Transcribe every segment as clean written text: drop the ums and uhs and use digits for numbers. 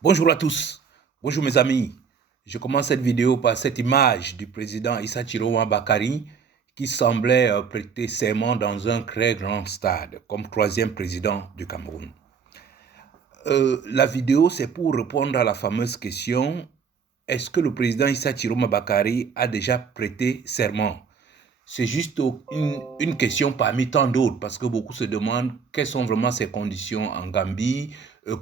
Bonjour à tous, bonjour mes amis. Je commence cette vidéo par cette image du président Issa Chiroma Bakari qui semblait prêter serment dans un très grand stade comme troisième président du Cameroun. La vidéo, c'est pour répondre à la fameuse question: est-ce que le président Issa Chiroma Bakari a déjà prêté serment? C'est juste une question parmi tant d'autres, parce que beaucoup se demandent quelles sont vraiment ses conditions en Gambie,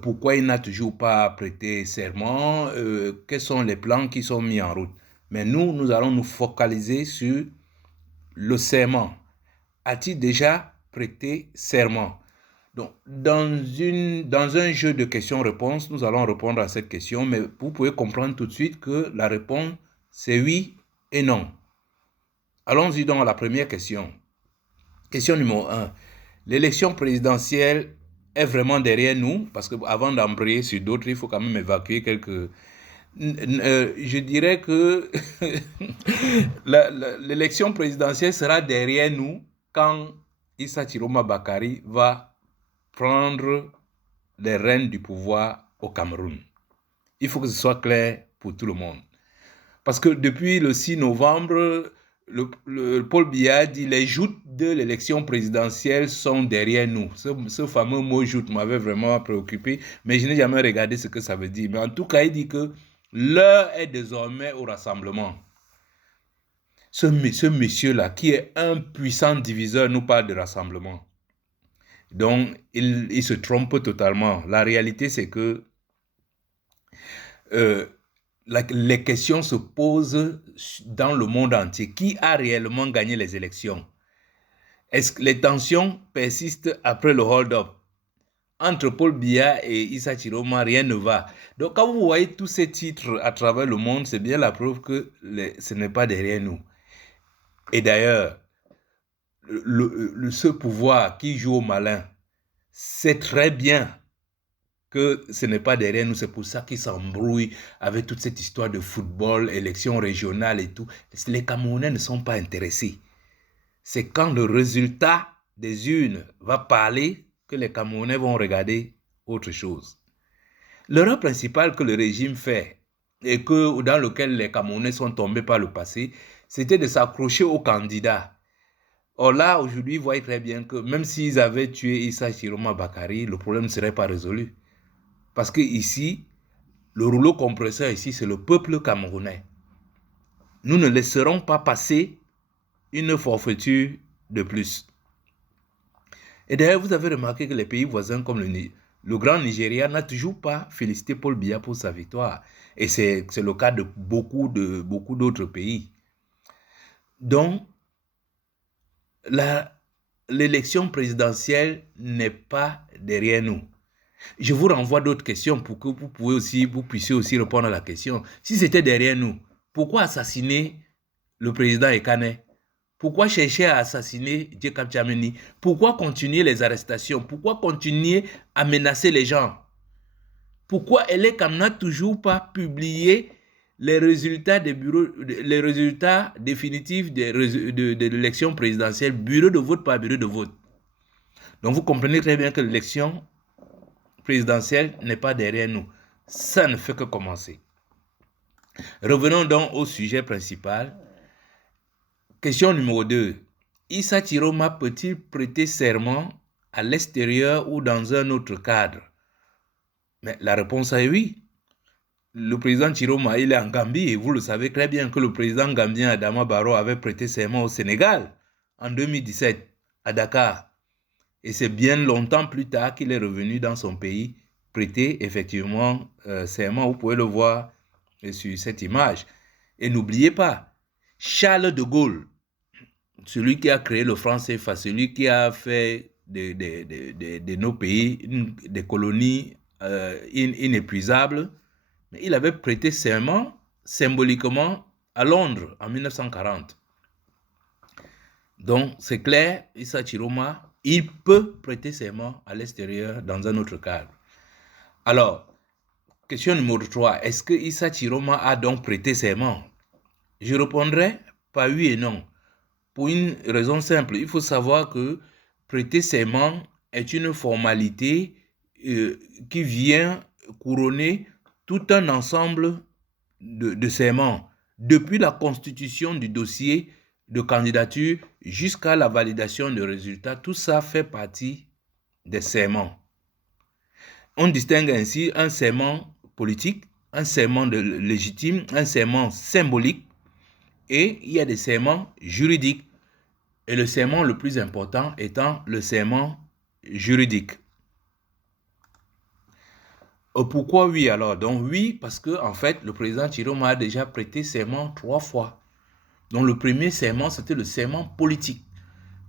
pourquoi il n'a toujours pas prêté serment, quels sont les plans qui sont mis en route. Mais nous allons nous focaliser sur le serment. A-t-il déjà prêté serment? Donc, dans un jeu de questions-réponses, nous allons répondre à cette question, mais vous pouvez comprendre tout de suite que la réponse, c'est oui et non. Allons-y donc à la première question. Question numéro 1. L'élection présidentielle est vraiment derrière nous, parce qu'avant d'embrayer sur d'autres, il faut quand même évacuer quelques... je dirais que l'élection présidentielle sera derrière nous quand Issa Chiroma Bakari va prendre les rênes du pouvoir au Cameroun. Il faut que ce soit clair pour tout le monde. Parce que depuis le 6 novembre, Paul Biya dit les joutes de l'élection présidentielle sont derrière nous. Ce fameux mot joute m'avait vraiment préoccupé, mais je n'ai jamais regardé ce que ça veut dire. Mais en tout cas, il dit que l'heure est désormais au rassemblement. Ce monsieur-là, qui est un puissant diviseur, nous parle de rassemblement. Donc, il se trompe totalement. La réalité, c'est que les questions se posent dans le monde entier. Qui a réellement gagné les élections? Est-ce que les tensions persistent après le hold-up? Entre Paul Biya et Issa Chiroma, rien ne va. Donc, quand vous voyez tous ces titres à travers le monde, c'est bien la preuve que ce n'est pas derrière nous. Et d'ailleurs, ce pouvoir qui joue au malin sait très bien que ce n'est pas derrière nous. C'est pour ça qu'ils s'embrouillent avec toute cette histoire de football, élections régionales et tout. Les Camerounais ne sont pas intéressés. C'est quand le résultat des urnes va parler que les Camerounais vont regarder autre chose. L'erreur principale que le régime fait et dans lequel les Camerounais sont tombés par le passé, c'était de s'accrocher aux candidats. Or là, aujourd'hui, ils voient très bien que même s'ils avaient tué Issa Chiroma Bakari, le problème ne serait pas résolu. Parce que ici, le rouleau compresseur ici, c'est le peuple camerounais. Nous ne laisserons pas passer une forfaiture de plus. Et d'ailleurs, vous avez remarqué que les pays voisins comme le grand Nigeria n'a toujours pas félicité Paul Biya pour sa victoire. Et c'est le cas de beaucoup d'autres pays. Donc, l'élection présidentielle n'est pas derrière nous. Je vous renvoie d'autres questions pour que vous puissiez aussi répondre à la question. Si c'était derrière nous, pourquoi assassiner le président Ekane? Pourquoi chercher à assassiner Djekab Tchameni? Pourquoi continuer les arrestations? Pourquoi continuer à menacer les gens? Pourquoi Elekam n'a toujours pas publié les résultats définitifs de l'élection présidentielle, bureau de vote par bureau de vote? Donc vous comprenez très bien que l'élection présidentielle n'est pas derrière nous. Ça ne fait que commencer. Revenons donc au sujet principal. Question numéro 2. Issa Chiroma peut-il prêter serment à l'extérieur ou dans un autre cadre? Mais la réponse est oui. Le président Chiroma, il est en Gambie et vous le savez très bien que le président gambien Adama Barrow avait prêté serment au Sénégal en 2017 à Dakar. Et c'est bien longtemps plus tard qu'il est revenu dans son pays prêter effectivement serment. Vous pouvez le voir sur cette image. Et n'oubliez pas, Charles de Gaulle, celui qui a créé le franc CFA, celui qui a fait de nos pays des colonies inépuisables, mais il avait prêté serment symboliquement à Londres en 1940. Donc, c'est clair, Issa Chiroma, il peut prêter serment à l'extérieur dans un autre cadre. Alors, question numéro 3. Est-ce que Issa Chiroma a donc prêté serment? Je répondrai par oui et non. Pour une raison simple, il faut savoir que prêter serment est une formalité qui vient couronner tout un ensemble de serments, depuis la constitution du dossier de candidature jusqu'à la validation des résultats. Tout ça fait partie des serments. On distingue ainsi un serment politique, un serment légitime, un serment symbolique, et il y a des serments juridiques. Et le serment le plus important étant le serment juridique. Pourquoi oui alors? Donc oui, parce que en fait, le président Chiroma a déjà prêté serment 3 fois. Donc le premier serment, c'était le serment politique.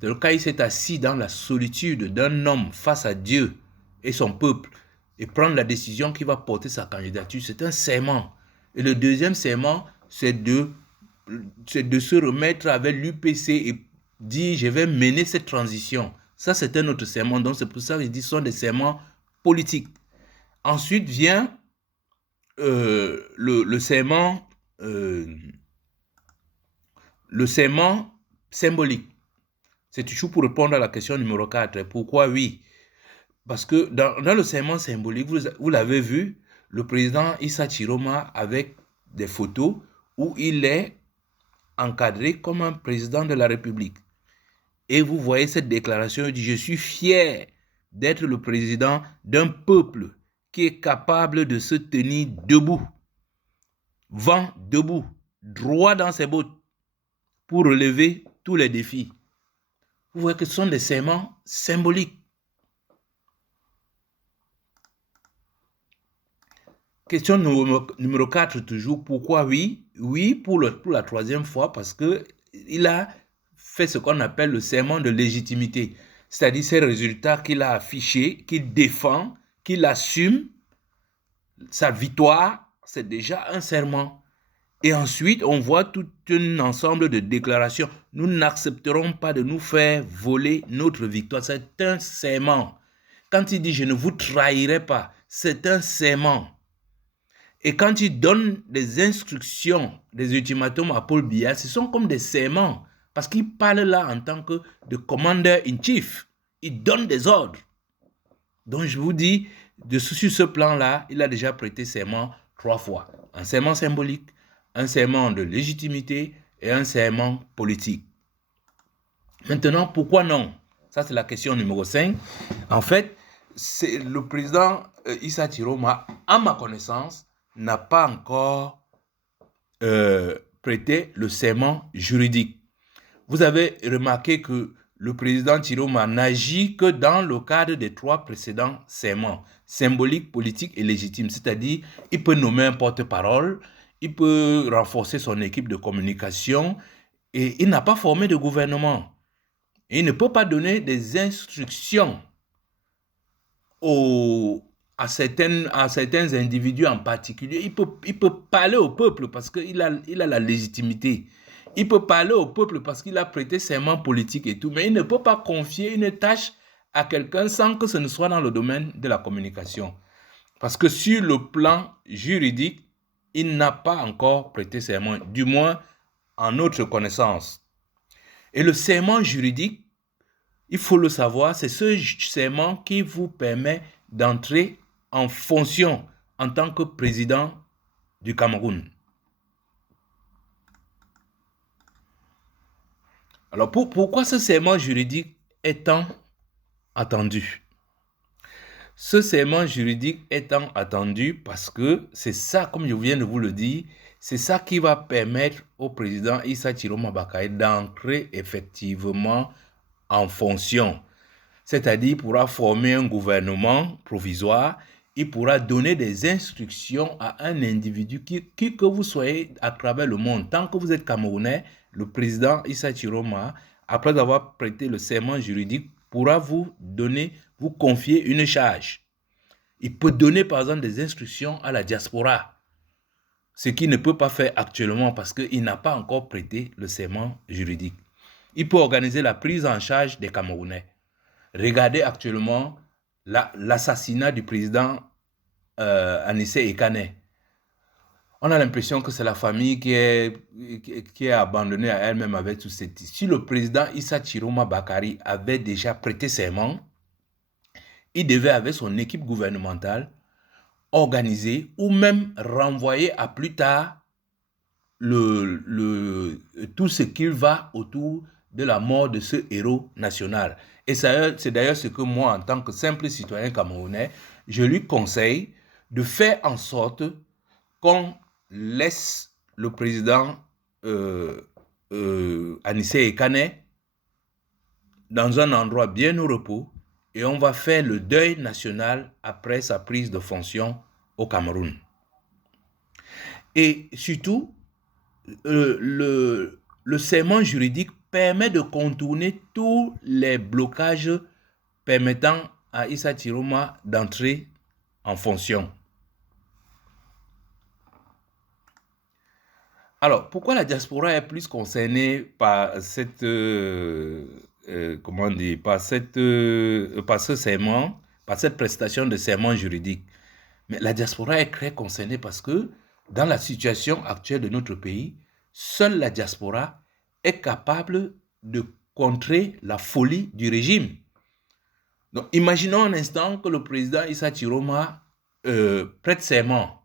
Dans le cas, il s'est assis dans la solitude d'un homme face à Dieu et son peuple et prendre la décision qui va porter sa candidature. C'est un serment. Et le deuxième serment, c'est de se remettre avec l'UPC et dire je vais mener cette transition. Ça, c'est un autre serment. Donc c'est pour ça qu'il dit ce sont des serments politiques. Ensuite vient le serment symbolique. C'est toujours pour répondre à la question numéro 4. Pourquoi oui? Parce que dans le serment symbolique, vous l'avez vu, le président Issa Chiroma avec des photos où il est encadré comme un président de la République. Et vous voyez cette déclaration, il dit « Je suis fier d'être le président d'un peuple qui est capable de se tenir debout, vent debout, droit dans ses bottes, pour relever tous les défis. » Vous voyez que ce sont des serments symboliques. Question numéro 4 toujours. Pourquoi oui? Oui pour la troisième fois parce qu'il a fait ce qu'on appelle le serment de légitimité. C'est-à-dire ces résultats qu'il a affichés, qu'il défend, qu'il assume. Sa victoire, c'est déjà un serment. Et ensuite, on voit tout un ensemble de déclarations. Nous n'accepterons pas de nous faire voler notre victoire. C'est un serment. Quand il dit « je ne vous trahirai pas », c'est un serment. Et quand il donne des instructions, des ultimatums à Paul Biya, ce sont comme des serments. Parce qu'il parle là en tant que de commander-in-chief. Il donne des ordres. Donc je vous dis, sur ce plan-là, il a déjà prêté serment 3 fois. Un serment symbolique, un serment de légitimité et un serment politique. Maintenant, pourquoi non? Ça, c'est la question numéro 5. En fait, c'est le président Issa Chiroma, à ma connaissance, n'a pas encore prêté le serment juridique. Vous avez remarqué que le président Chiroma n'agit que dans le cadre des 3 précédents serments, symbolique, politique et légitime. C'est-à-dire, il peut nommer un porte-parole, il peut renforcer son équipe de communication et il n'a pas formé de gouvernement. Et il ne peut pas donner des instructions à certains individus en particulier. Il peut parler au peuple parce qu'il a la légitimité. Il peut parler au peuple parce qu'il a prêté serment politique et tout, mais il ne peut pas confier une tâche à quelqu'un sans que ce ne soit dans le domaine de la communication. Parce que sur le plan juridique, il n'a pas encore prêté serment, du moins en notre connaissance. Et le serment juridique, il faut le savoir, c'est ce serment qui vous permet d'entrer en fonction en tant que président du Cameroun. Alors, pourquoi ce serment juridique est tant attendu? Ce serment juridique est tant attendu parce que c'est ça, comme je viens de vous le dire, c'est ça qui va permettre au président Issa Chiroma Bakaye d'entrer effectivement en fonction. C'est-à-dire, il pourra former un gouvernement provisoire, il pourra donner des instructions à un individu, qui que vous soyez à travers le monde. Tant que vous êtes Camerounais, le président Issa Chiroma, après avoir prêté le serment juridique, pourra vous confier une charge. Il peut donner par exemple des instructions à la diaspora, ce qu'il ne peut pas faire actuellement parce qu'il n'a pas encore prêté le serment juridique. Il peut organiser la prise en charge des Camerounais. Regardez actuellement l'assassinat du président Anissé Ekane. On a l'impression que c'est la famille qui est abandonnée à elle-même avec tout cette... Si le président Issa Chiroma Bakari avait déjà prêté serment, il devait, avec son équipe gouvernementale, organiser ou même renvoyer à plus tard tout ce qu'il va autour de la mort de ce héros national. Et c'est d'ailleurs ce que moi, en tant que simple citoyen camerounais, je lui conseille de faire en sorte qu'on laisse le président Anissé Ekane dans un endroit bien au repos et on va faire le deuil national après sa prise de fonction au Cameroun. Et surtout, le serment juridique permet de contourner tous les blocages permettant à Issa Chiroma d'entrer en fonction. Alors, pourquoi la diaspora est plus concernée par cette, comment dire, par ce serment, par cette prestation de serment juridique? Mais la diaspora est très concernée parce que dans la situation actuelle de notre pays, seule la diaspora est capable de contrer la folie du régime. Donc, imaginons un instant que le président Issa Chiroma prête serment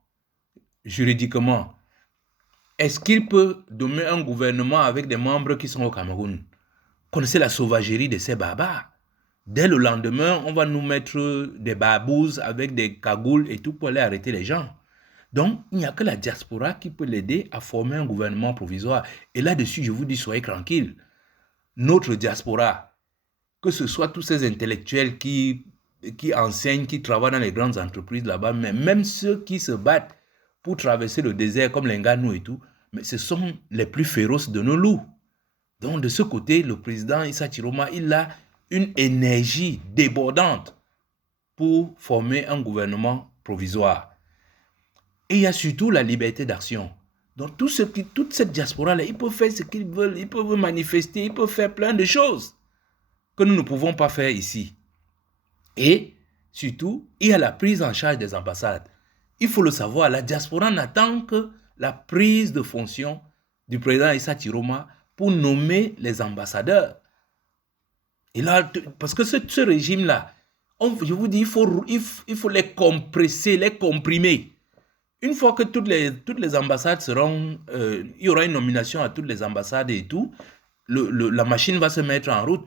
juridiquement. Est-ce qu'il peut donner un gouvernement avec des membres qui sont au Cameroun? Connaissez la sauvagerie de ces barbares. Dès le lendemain, on va nous mettre des barbouzes avec des cagoules et tout pour aller arrêter les gens. Donc, il n'y a que la diaspora qui peut l'aider à former un gouvernement provisoire. Et là-dessus, je vous dis, soyez tranquilles. Notre diaspora, que ce soit tous ces intellectuels qui enseignent, qui travaillent dans les grandes entreprises là-bas, mais même ceux qui se battent pour traverser le désert comme les Nganou et tout, mais ce sont les plus féroces de nos loups. Donc, de ce côté, le président Issa Chiroma, il a une énergie débordante pour former un gouvernement provisoire. Et il y a surtout la liberté d'action. Donc, toute cette diaspora-là, ils peuvent faire ce qu'ils veulent, ils peuvent manifester, ils peuvent faire plein de choses que nous ne pouvons pas faire ici. Et surtout, il y a la prise en charge des ambassades. Il faut le savoir, la diaspora n'attend que la prise de fonction du président Issa Chiroma pour nommer les ambassadeurs. Et là, parce que ce régime-là, je vous dis, il faut les compresser, les comprimer. Une fois que toutes les ambassades seront, il y aura une nomination à toutes les ambassades et tout, la machine va se mettre en route.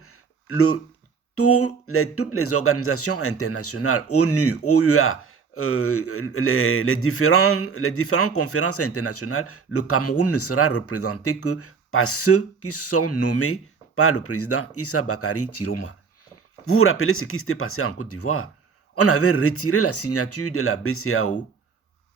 Toutes les organisations internationales, ONU, OUA, les différentes conférences internationales, le Cameroun ne sera représenté que par ceux qui sont nommés par le président Issa Bakari Chiroma. Vous vous rappelez ce qui s'était passé en Côte d'Ivoire? On avait retiré la signature de la BCAO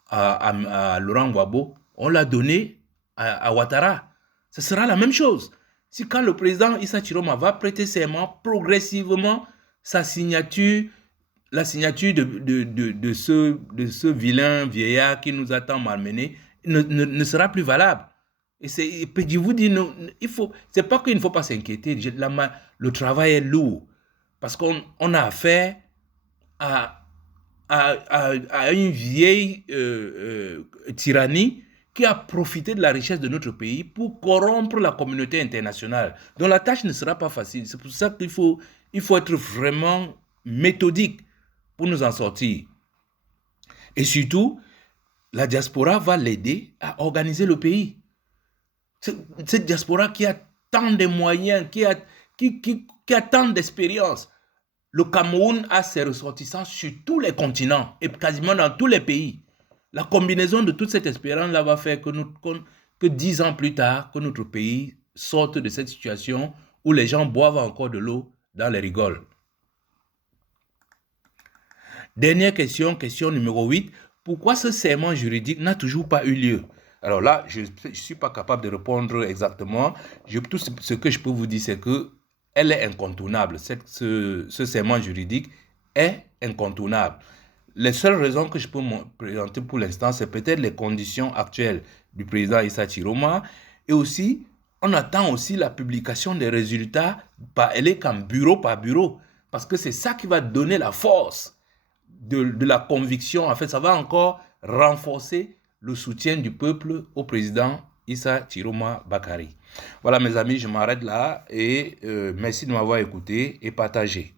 à Laurent Gbagbo, on l'a donné à Ouattara. Ce sera la même chose. Si quand le président Issa Chiroma va prêter serment, progressivement, la signature de ce vilain vieillard qui nous a tant malmenés ne sera plus valable. Et je vous dis, c'est pas qu'il ne faut pas s'inquiéter, le travail est lourd, parce qu'on a affaire à une vieille tyrannie qui a profité de la richesse de notre pays pour corrompre la communauté internationale. Donc la tâche ne sera pas facile. C'est pour ça qu'il faut être vraiment méthodique pour nous en sortir. Et surtout, la diaspora va l'aider à organiser le pays. Cette diaspora qui a tant de moyens, qui a tant d'expérience. Le Cameroun a ses ressortissants sur tous les continents et quasiment dans tous les pays. La combinaison de toute cette expérience-là va faire que 10 ans plus tard, que notre pays sorte de cette situation où les gens boivent encore de l'eau dans les rigoles. Dernière question, question numéro 8. Pourquoi ce serment juridique n'a toujours pas eu lieu? Alors là, je ne suis pas capable de répondre exactement. Tout ce que je peux vous dire, c'est qu'elle est incontournable. Ce serment juridique est incontournable. Les seules raisons que je peux me présenter pour l'instant, c'est peut-être les conditions actuelles du président Issa Chiroma. Et aussi, on attend aussi la publication des résultats par ELECAM, bureau par bureau. Parce que c'est ça qui va donner la force de la conviction. En fait, ça va encore renforcer le soutien du peuple au président Issa Chiroma Bakari. Voilà mes amis, je m'arrête là et merci de m'avoir écouté et partagé.